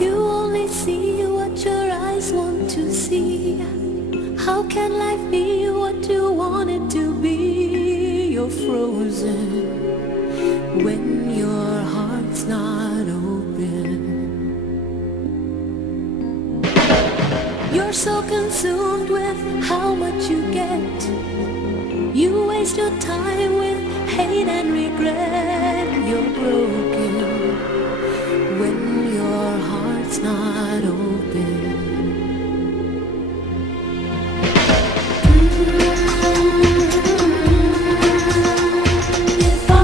You only see what your eyes want to see. How can life be what you want it to be? You're frozen when your heart's not open. You're so consumed with how much you get. You waste your time with hate and regret. You're broken when your heart's not open. If I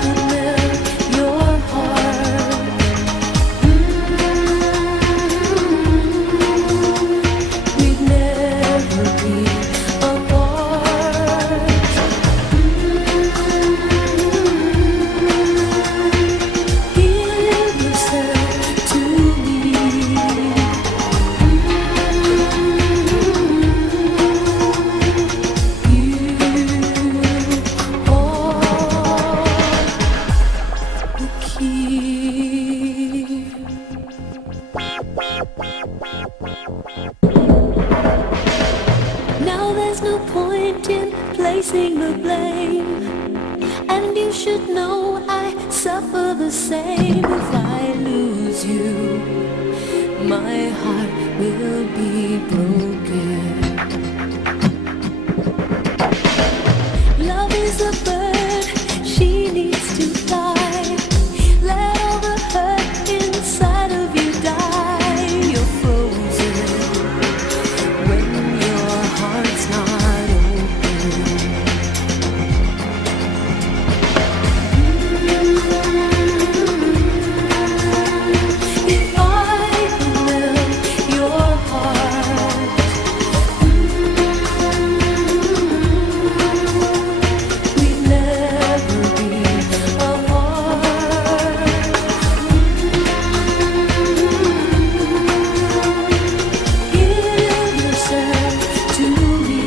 could melt your heart, we'd never be apart. Give yourself to me. Now there's no point in placing the blame, and you should know I suffer the same. If I lose you, my heart will be broken. Love is a bird, she needs to fly. Let all the hurt inside of you die. You're frozen when your heart's not open. If I could melt your heart, we'd never be apart. Give yourself to me.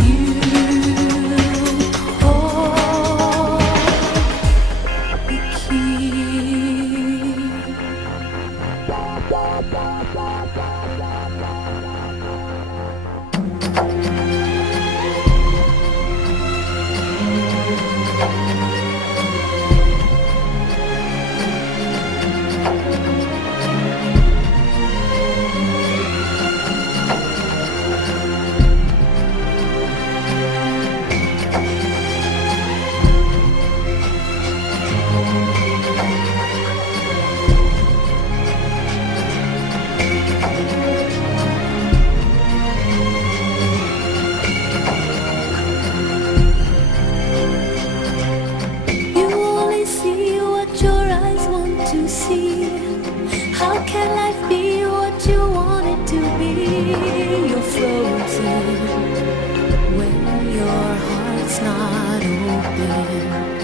You hold the key. You only see what your eyes want to see. How can life be what you want it to be? You're frozen when your heart's not open.